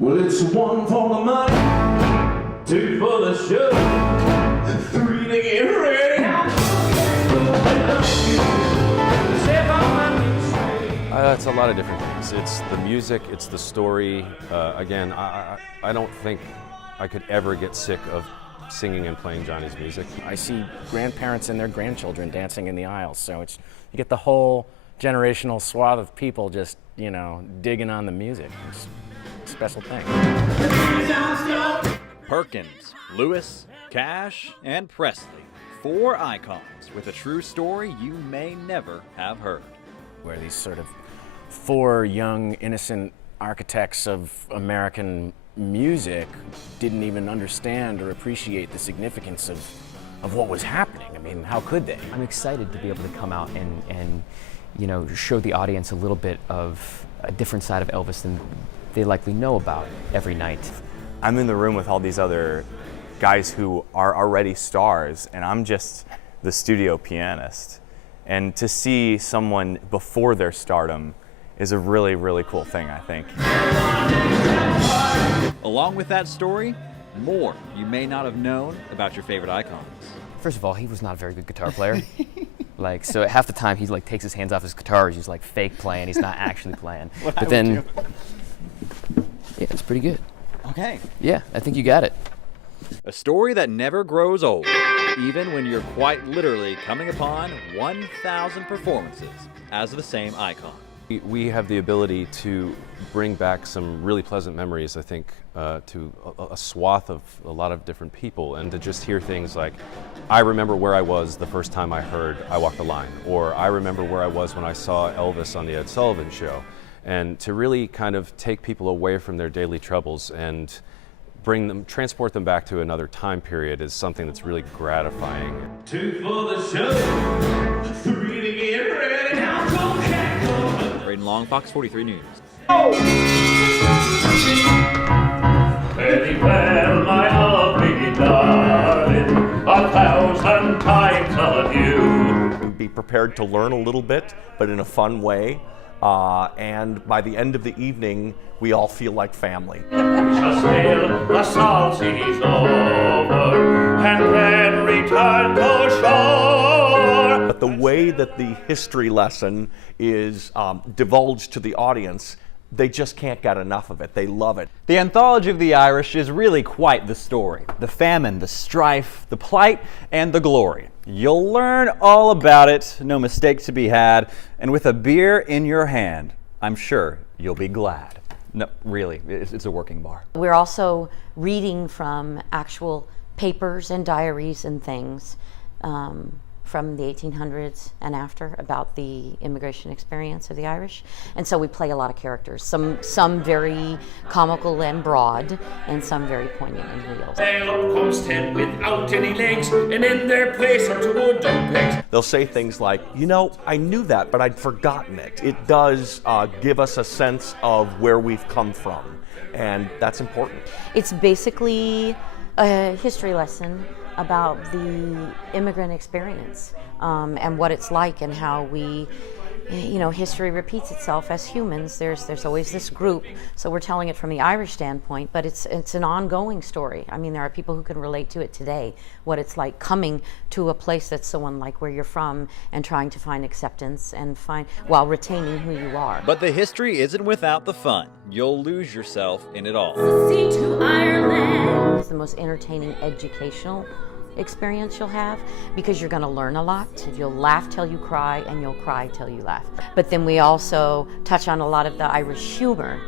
Well, it's 1 for the money, 2 for the show, 3 to get ready. It's a lot of different things. It's the music, it's the story. Again, I don't think I could ever get sick of singing and playing Johnny's music. I see grandparents and their grandchildren dancing in the aisles, so it's, you get the whole generational swath of people just, you know, digging on the music. It's a special thing. Perkins, Lewis, Cash, and Presley. 4 icons with a true story you may never have heard. Where these sort of 4 young, innocent architects of American music didn't even understand or appreciate the significance of what was happening. I mean, how could they? I'm excited to be able to come out and you know, show the audience a little bit of a different side of Elvis than they likely know about every night. I'm in the room with all these other guys who are already stars, and I'm just the studio pianist. And to see someone before their stardom is a really, really cool thing, I think. Along with that story, more you may not have known about your favorite icons. First of all, he was not a very good guitar player. Like, so half the time he like takes his hands off his guitar, he's like fake playing, he's not actually playing. But then, yeah, it's pretty good. Okay. Yeah, I think you got it. A story that never grows old, even when you're quite literally coming upon 1,000 performances as the same icon. We have the ability to bring back some really pleasant memories, I think, to a swath of a lot of different people, and to just hear things like, I remember where I was the first time I heard I Walk the Line, or I remember where I was when I saw Elvis on the Ed Sullivan Show, and to really kind of take people away from their daily troubles and transport them back to another time period is something that's really gratifying. 2 for the show, 3 to get ready. Now go, cat, go. Bradon Long, FOX43 News. Very well, my lovely darling, 1,000 times of you. Be prepared to learn a little bit, but in a fun way. And by the end of the evening, we all feel like family. We shall sail the South Seas over and then return to shore. But the way that the history lesson is divulged to the audience, they just can't get enough of it. They love it. The anthology of the Irish is really quite the story. The famine, the strife, the plight, and the glory. You'll learn all about it, no mistake to be had, and with a beer in your hand, I'm sure you'll be glad. No, really, it's a working bar. We're also reading from actual papers and diaries and things from the 1800s and after about the immigration experience of the Irish. And so we play a lot of characters, some very comical and broad, and some very poignant and real. Up comes 10 without any legs, and in their place are 2 wooden pegs. They'll say things like, you know, I knew that, but I'd forgotten it. It does give us a sense of where we've come from, and that's important. It's basically a history lesson about the immigrant experience and what it's like and how we, you know, history repeats itself as humans. There's always this group, so we're telling it from the Irish standpoint, but it's an ongoing story. I mean, there are people who can relate to it today, what it's like coming to a place that's so unlike where you're from and trying to find acceptance and while retaining who you are. But the history isn't without the fun. You'll lose yourself in it all. Sea to Ireland. It's the most entertaining educational experience you'll have because you're going to learn a lot. You'll laugh till you cry and you'll cry till you laugh. But then we also touch on a lot of the Irish humor.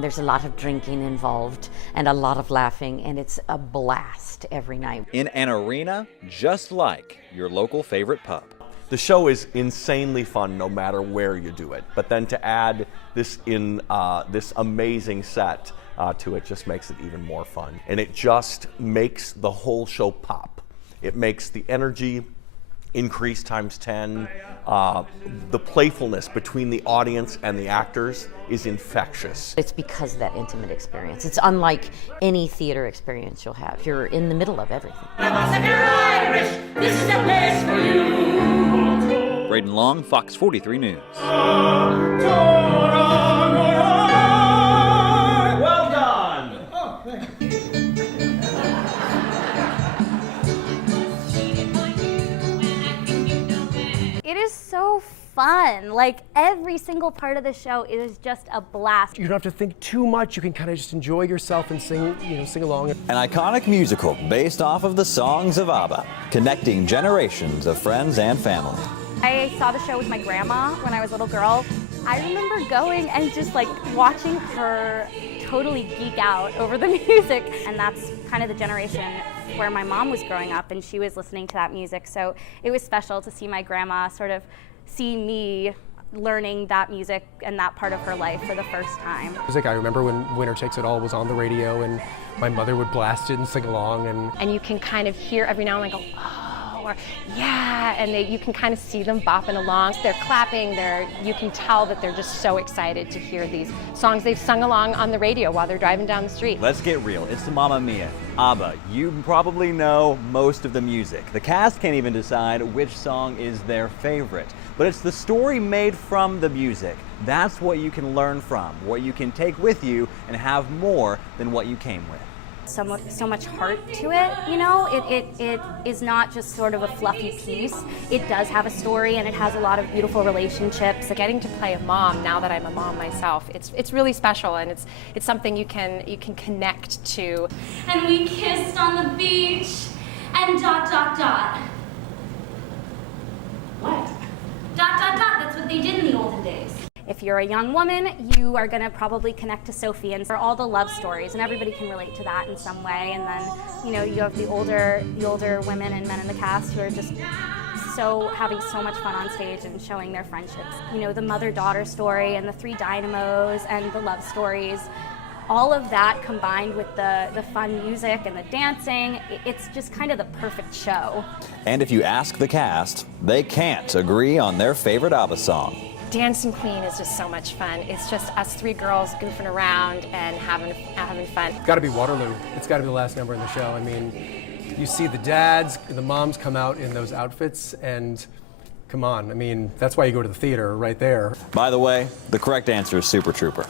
There's a lot of drinking involved and a lot of laughing, and it's a blast every night. In an arena just like your local favorite pub. The show is insanely fun no matter where you do it, but then to add this this amazing set to it just makes it even more fun. And it just makes the whole show pop. It makes the energy increase times 10. The playfulness between the audience and the actors is infectious. It's because of that intimate experience. It's unlike any theater experience you'll have. You're in the middle of everything. If you're Irish, this is the place for you. Bradon Long, FOX43 News. Well done. fun. Like, every single part of the show is just a blast. You don't have to think too much. You can kind of just enjoy yourself and sing, sing along. An iconic musical based off of the songs of ABBA, connecting generations of friends and family. I saw the show with my grandma when I was a little girl. I remember going and just like watching her totally geek out over the music. And that's kind of the generation where my mom was growing up, and she was listening to that music. So it was special to see my grandma sort of see me learning that music and that part of her life for the first time. Music, I remember when Winner Takes It All was on the radio, and my mother would blast it and sing along. And you can kind of hear every now and then go, oh, or yeah, and you can kind of see them bopping along. They're clapping, you can tell that they're just so excited to hear these songs they've sung along on the radio while they're driving down the street. Let's get real. It's Mamma Mia. ABBA. You probably know most of the music. The cast can't even decide which song is their favorite. But it's the story made from the music. That's what you can learn from, what you can take with you and have more than what you came with. So much heart to it, It is not just sort of a fluffy piece. It does have a story, and it has a lot of beautiful relationships. Getting to play a mom now that I'm a mom myself, it's really special, and it's something you can connect to. And we kissed on the beach, and ... What? ... That's what they did in the olden days. If you're a young woman, you are going to probably connect to Sophie and for all the love stories, and everybody can relate to that in some way. And then, you have the older women and men in the cast who are just having so much fun on stage and showing their friendships. The mother-daughter story and the three dynamos and the love stories. All of that combined with the fun music and the dancing, it's just kind of the perfect show. And if you ask the cast, they can't agree on their favorite ABBA song. Dancing Queen is just so much fun. It's just us three girls goofing around and having fun. It's got to be Waterloo. It's got to be the last number in the show. I mean, you see the dads, the moms come out in those outfits, and come on. I mean, that's why you go to the theater right there. By the way, the correct answer is Super Trooper.